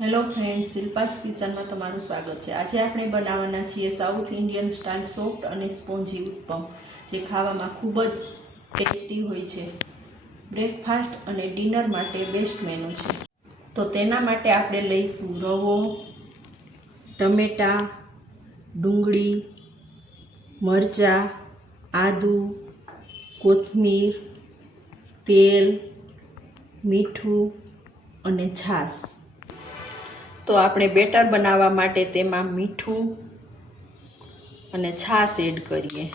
Hello friends, શિલ્પાસ કિચનમાં તમારું સ્વાગત છે। આજે આપણે બનાવવાના છીએ સાઉથ ઇન્ડિયન સ્ટાઇલ સોફ્ટ અને સ્પોન્જી ઉત્પમ, જે ખાવામાં ખૂબ જ ટેસ્ટી હોય છે। બ્રેકફાસ્ટ અને ડિનર માટે બેસ્ટ મેનુ છે। તો તેના માટે આપણે લઈશું રવો, ટમેટાં, ડુંગળી, મરચાં, આદુ, કોથમીર, તેલ, મીઠું અને છાશ। તો આપણે બેટર બનાવવા માટે તેમાં મીઠું અને છાશ એડ કરીએ।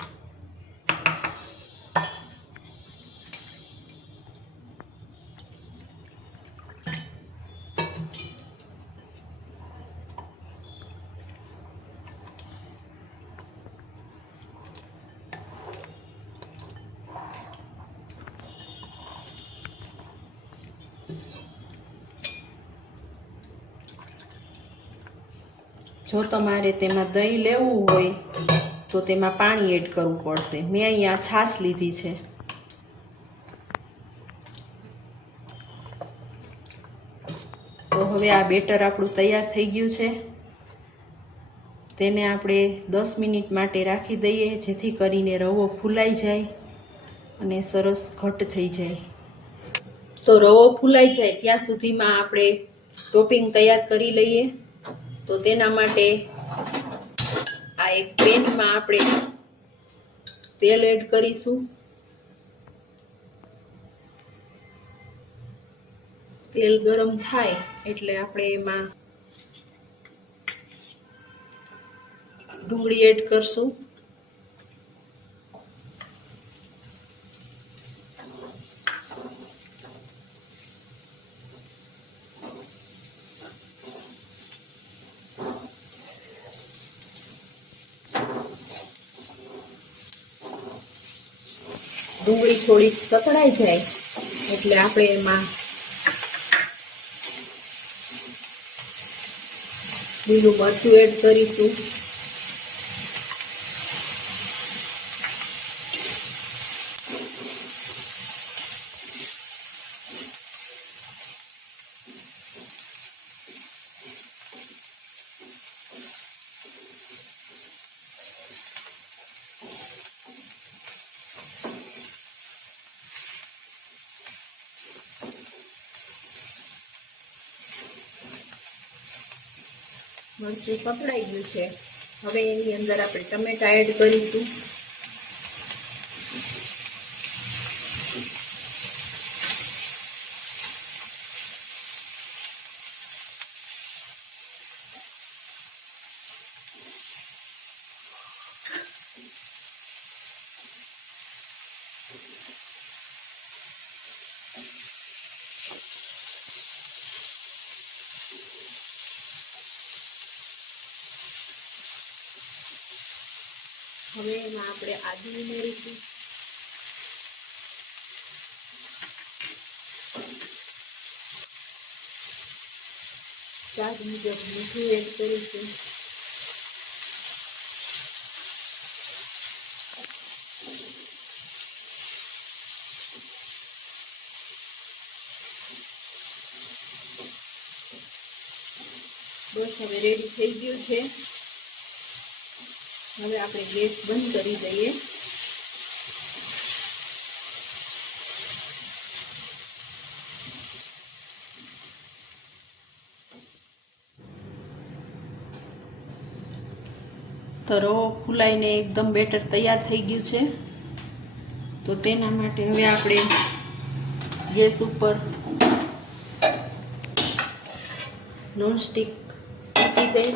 જો તમારે તેમાં દહીં લેવું હોય તો તેમાં પાણી એડ કરવું પડશે। મેં અહીંયા છાશ લીધી છે। તો હવે આ બેટર આપણું તૈયાર થઈ ગયું છે। તેને આપણે 10 મિનિટ માટે રાખી દઈએ, જેથી કરીને રવો ફૂલાઈ જાય અને સરસ ઘટ થઈ જાય। તો રવો ફૂલાઈ જાય ત્યાં સુધીમાં આપણે ટોપિંગ તૈયાર કરી લઈએ। તો તેના માટે આ એક પેનમાં આપણે તેલ એડ કરીશું। તેલ ગરમ થાય એટલે આપણે એમાં ડુંગળી એડ કરશું। ડુંગળી થોડી સતળાઈ જાય એટલે આપણે એમાં લીલું મરચું એડ કરીશું। મરચું પકડાઈ ગયું છે। હવે એની અંદર આપણે ટમેટા એડ કરીશું। હવે એમાં આપણે આદુ ઉમેરીશું। સ્વાદ મુજબ મીઠું એડ કરીશું। બસ હવે રેડી થઈ ગયું છે। હવે આપણે ગેસ બંધ કરી દઈએ। તો રવો ફૂલાઈને એકદમ બેટર તૈયાર થઈ ગયું છે। તો તેના માટે હવે આપણે ગેસ ઉપર નોનસ્ટિક મૂકી દઈએ।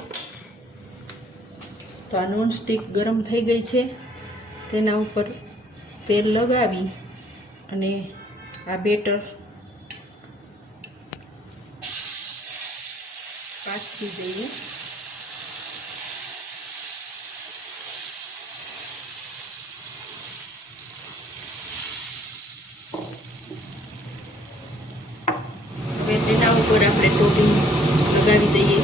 તો આ નોનસ્ટિક ગરમ થઈ ગઈ છે। તેના ઉપર તેલ લગાવી અને આ બેટર પાથરી દઈએ। હવે તેના ઉપર આપણે ટોપિંગ લગાવી દઈએ।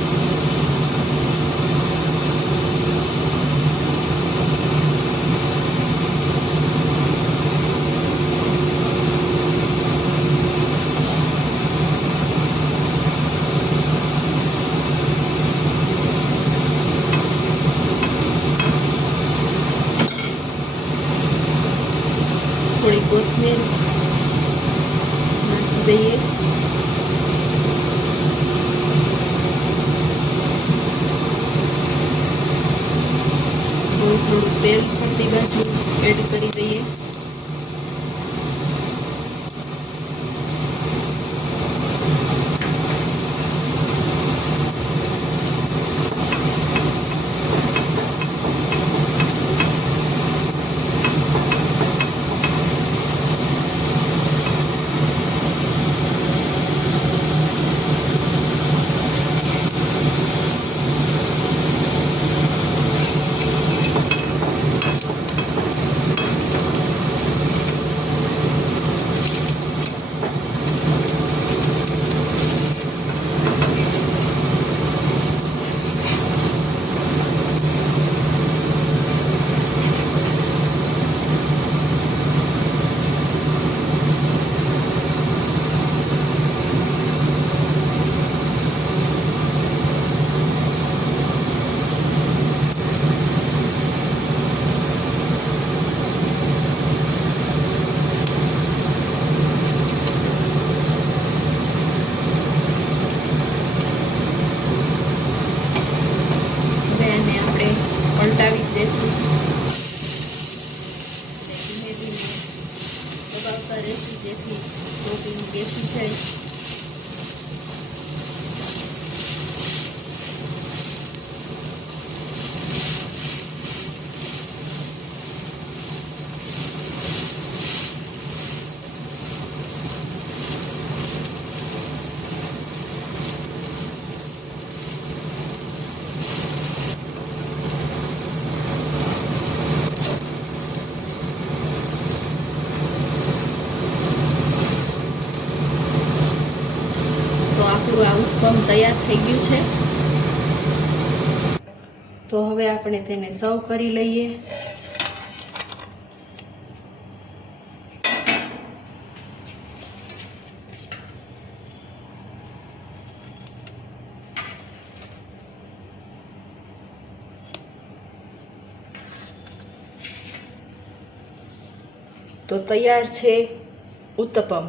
તેલ ફરતી બાજુ એડ કરી દઈએ. પલટાવી દેશું. ધીમે ધીમે દબાવતા રહેશું જેથી ટોપિંગ બેસી જાય. આપણું આ ઉત્પમ તૈયાર થઈ ગયું છે. તો હવે આપણે તેને સર્વ કરી લઈએ. તો તૈયાર છે ઉત્તપમ.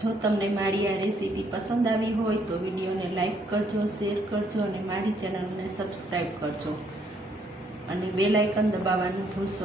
જો તમને મારી આ રેસીપી પસંદ આવી હોય તો વિડીયોને લાઈક કરજો, શેર કરજો અને મારી ચેનલને સબસ્ક્રાઈબ કરજો અને બેલ આઇકન દબાવવાનું ભૂલશો નહીં.